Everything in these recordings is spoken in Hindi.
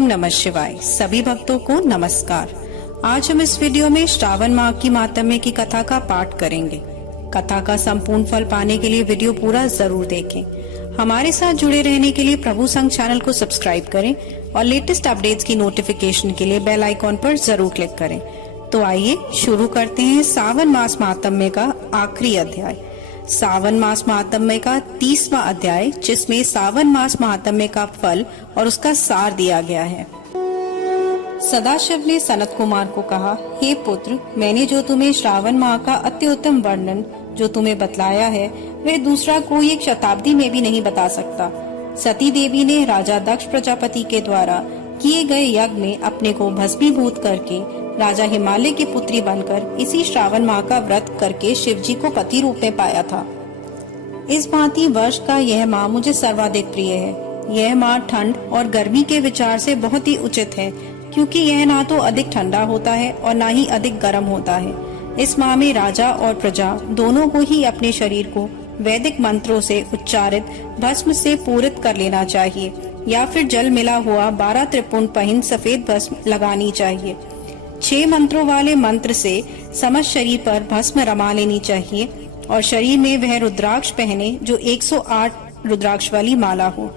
ओम नमः शिवाय। सभी भक्तों को नमस्कार। आज हम इस वीडियो में श्रावण माह की माहात्म्य की कथा का पाठ करेंगे। कथा का संपूर्ण फल पाने के लिए वीडियो पूरा जरूर देखें। हमारे साथ जुड़े रहने के लिए प्रभु संघ चैनल को सब्सक्राइब करें और लेटेस्ट अपडेट्स की नोटिफिकेशन के लिए बेल आइकॉन पर जरूर क्लिक करें। तो आइए शुरू करते हैं सावन मास माहात्म्य का आखिरी अध्याय, सावन मास माहात्म्य का 30वां अध्याय, जिसमें सावन मास माहात्म्य का फल और उसका सार दिया गया है। सदाशिव ने सनत कुमार को कहा, हे पुत्र, मैंने जो तुम्हें श्रावण माह का अति उत्तम वर्णन जो तुम्हें बतलाया है, वह दूसरा कोई एक शताब्दी में भी नहीं बता सकता। सती देवी ने राजा दक्ष प्रजापति के द्वारा किए गए यज्ञ में अपने को भस्मीभूत करके राजा हिमालय की पुत्री बनकर इसी श्रावण माह का व्रत करके शिवजी को पति रूप में पाया था। इस भांति वर्ष का यह माह मुझे सर्वाधिक प्रिय है। यह माह ठंड और गर्मी के विचार से बहुत ही उचित है, क्योंकि यह ना तो अधिक ठंडा होता है और ना ही अधिक गर्म होता है। इस माह में राजा और प्रजा दोनों को ही अपने शरीर को वैदिक मंत्रों से उच्चारित भस्म से पूरित कर लेना चाहिए, या फिर जल मिला हुआ 12 त्रिपुंड पहिन सफेद भस्म लगानी चाहिए। 6 मंत्रों वाले मंत्र से समस्त शरीर पर भस्म रमा लेनी चाहिए और शरीर में वह रुद्राक्ष पहने जो 108 रुद्राक्ष वाली माला हो।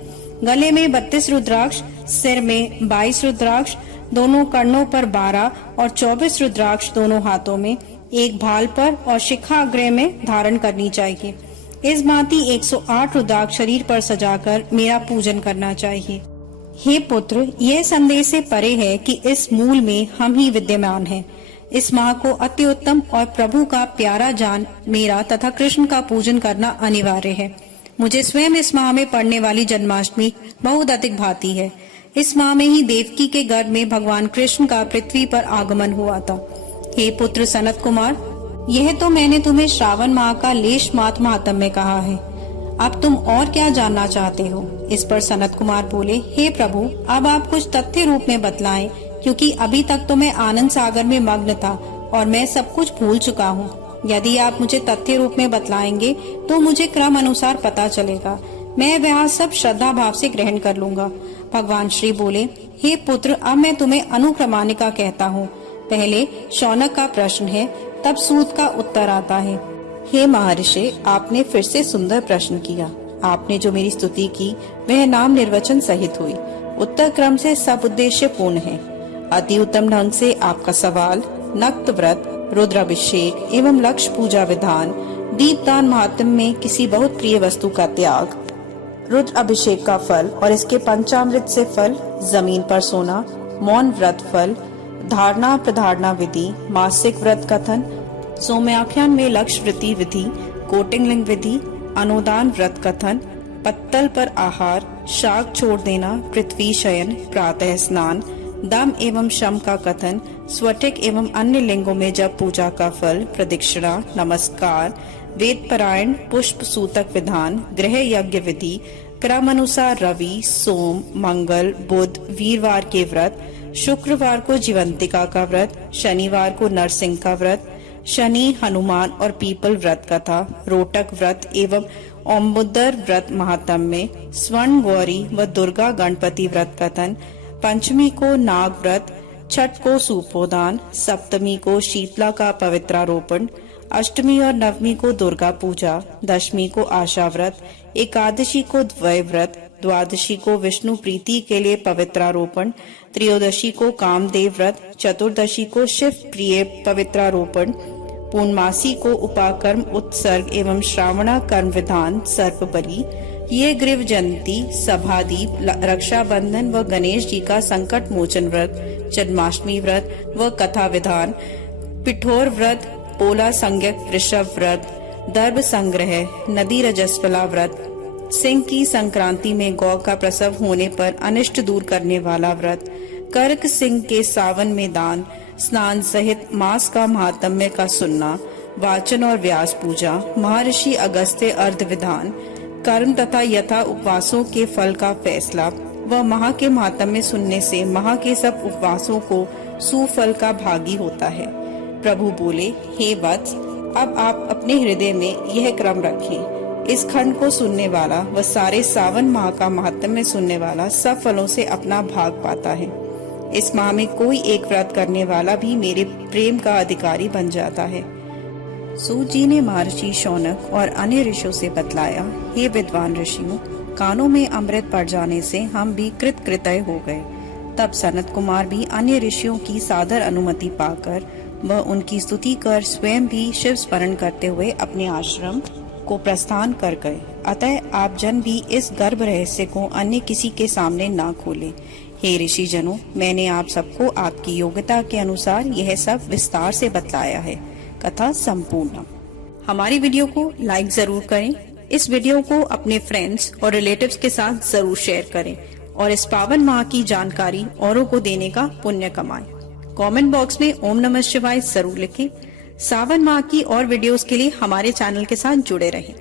गले में 32 रुद्राक्ष, सिर में 22 रुद्राक्ष, दोनों कर्णों पर 12 और 24 रुद्राक्ष दोनों हाथों में, एक भाल पर और शिखाग्रह में धारण करनी चाहिए। इस भांति 108 रुद्राक्ष शरीर पर सजाकर मेरा पूजन करना चाहिए। हे पुत्र, यह संदेश से परे है कि इस मूल में हम ही विद्यमान हैं। इस माह को अति उत्तम और प्रभु का प्यारा जान मेरा तथा कृष्ण का पूजन करना अनिवार्य है। मुझे स्वयं इस माह में पड़ने वाली जन्माष्टमी बहुत अधिक भाती है। इस माह में ही देवकी के गर्भ में भगवान कृष्ण का पृथ्वी पर आगमन हुआ था। हे पुत्र सनत कुमार, यह तो मैंने तुम्हें श्रावण माह का लेश मात्र माहात्म्य कहा है। अब तुम और क्या जानना चाहते हो? इस पर सनत कुमार बोले, हे प्रभु, अब आप कुछ तथ्य रूप में बतलाएं, क्योंकि अभी तक तो मैं आनंद सागर में मग्न था और मैं सब कुछ भूल चुका हूँ। यदि आप मुझे तथ्य रूप में बतलाएंगे तो मुझे क्रम अनुसार पता चलेगा। मैं वह सब श्रद्धा भाव से ग्रहण कर लूंगा। भगवान श्री बोले, हे पुत्र, अब मैं तुम्हें अनुक्रमानिका कहता हूँ। पहले शौनक का प्रश्न है, तब सूत का उत्तर आता है। हे महर्षि, आपने फिर से सुंदर प्रश्न किया। आपने जो मेरी स्तुति की वह नाम निर्वचन सहित हुई। उत्तर क्रम से सब उद्देश्य पूर्ण है। अति उत्तम ढंग से आपका सवाल नक्त व्रत, रुद्राभिषेक एवं लक्ष्य पूजा विधान, दीपदान महात्म्य में किसी बहुत प्रिय वस्तु का त्याग, रुद्र अभिषेक का फल और इसके पंचामृत से फल, जमीन पर सोना, मौन व्रत फल, धारणा प्रधारणा विधि, मासिक व्रत कथन, सोम्याख्यान में लक्ष्य वृत्ति विधि, कोटिंगलिंग विधि, अनुदान व्रत कथन, पत्तल पर आहार, शाक छोड़ देना, पृथ्वी शयन, प्रातः स्नान, दम एवं शम का कथन, स्वटिक एवं अन्य लिंगों में जब पूजा का फल, प्रदक्षिणा, नमस्कार, वेद पारायण, पुष्प सूतक विधान, गृह यज्ञ विधि, क्रम अनुसार रवि, सोम, मंगल, बुध, वीरवार के व्रत, शुक्रवार को जीवंतिका का व्रत, शनिवार को नरसिंह का व्रत, शनि, हनुमान और पीपल व्रत कथा, रोटक व्रत एवं ओम्बुदर व्रत महात्म्य, स्वर्ण गौरी व दुर्गा गणपति व्रत कथन, पंचमी को नाग व्रत, छठ को सूपोदान, सप्तमी को शीतला का पवित्रारोपण, अष्टमी और नवमी को दुर्गा पूजा, दशमी को आशा व्रत, एकादशी को द्वय व्रत, द्वादशी को विष्णु प्रीति के लिए पवित्रारोपण, त्रयोदशी को कामदेव व्रत, चतुर्दशी को शिव प्रिय पवित्रारोपण, पूर्णमासी को उपाकर्म उत्सर्ग एवं श्रावणा कर्म विधान सर्प बलि, ये ग्रीव जयंती, सभादीप, रक्षाबंधन व गणेश जी का संकट मोचन व्रत, जन्माष्टमी व्रत व कथा विधान, पिठोर व्रत, पोला संज्ञक वृषभ व्रत, दर्भ संग्रह, नदी रजस्वला व्रत, सिंह की संक्रांति में गौ का प्रसव होने पर अनिष्ट दूर करने वाला व्रत, कर्क सिंह के सावन में दान, स्नान सहित मास का महात्म्य का सुनना, वाचन और व्यास पूजा, महर्षि अगस्त्य अर्ध विधान, कर्म तथा यथा उपवासों के फल का फैसला व माह के महात्म्य सुनने से माह के सब उपवासों को सुफल का भागी होता है। प्रभु बोले, हे वत्स, अब आप अपने हृदय में यह क्रम रखें। इस खंड को सुनने वाला व सारे सावन माह का महात्म्य सुनने वाला सब फलों से अपना भाग पाता है। इस माह में कोई एक व्रत करने वाला भी मेरे प्रेम का अधिकारी बन जाता है। सूत जी ने महर्षि शौनक और अन्य ऋषियों से बतलाया, हे विद्वान ऋषियों, कानों में अमृत पड़ जाने से हम भी कृतकृत्य हो गए। तब सनत कुमार भी अन्य ऋषियों की सादर अनुमति पाकर व उनकी स्तुति कर स्वयं भी शिव स्मरण करते हुए अपने आश्रम को प्रस्थान कर गए। अतः आप जन भी इस गर्भ रहस्य को अन्य किसी के सामने ना खोले। हे ऋषि जनों, मैंने आप सबको आपकी योग्यता के अनुसार यह सब विस्तार से बतलाया है। कथा संपूर्ण। हमारी वीडियो को लाइक जरूर करें। इस वीडियो को अपने फ्रेंड्स और रिलेटिव्स के साथ जरूर शेयर करें और इस पावन माह की जानकारी औरों को देने का पुण्य कमाएं। कमेंट बॉक्स में ओम नमः शिवाय जरूर लिखें। सावन माह की और वीडियोस के लिए हमारे चैनल के साथ जुड़े रहें।